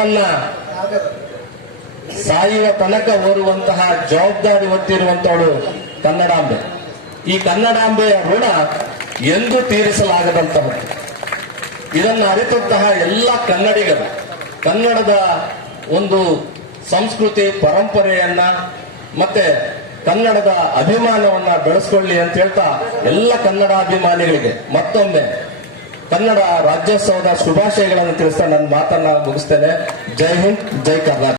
ನಮ್ಮನ್ನ ಸಾಯುವ ತನಕ ಓರುವಂತಹ ಜವಾಬ್ದಾರಿ ಹೊತ್ತಿರುವಂತವಳು ಕನ್ನಡಾಂಬೆ. ಈ ಕನ್ನಡಾಂಬೆಯ ಋಣ ಎಂದೂ ತೀರಿಸಲಾಗದಂತಹದ್ದು. ಇದನ್ನು ಅರಿತಂತಹ ಎಲ್ಲ ಕನ್ನಡಿಗರು ಕನ್ನಡದ ಒಂದು ಸಂಸ್ಕೃತಿ ಪರಂಪರೆಯನ್ನ ಮತ್ತೆ ಕನ್ನಡದ ಅಭಿಮಾನವನ್ನ ಬೆಳೆಸ್ಕೊಳ್ಳಿ ಅಂತ ಹೇಳ್ತಾ ಎಲ್ಲ ಕನ್ನಡಾಭಿಮಾನಿಗಳಿಗೆ ಮತ್ತೊಮ್ಮೆ ಕನ್ನಡ ರಾಜ್ಯೋತ್ಸವದ ಶುಭಾಶಯಗಳನ್ನು ತಿಳಿಸ್ತಾ ನನ್ನ ಮಾತನ್ನ ಮುಗಿಸ್ತೇನೆ. ಜೈ ಹಿಂದ್, ಜೈ ಕರ್ನಾಟಕ.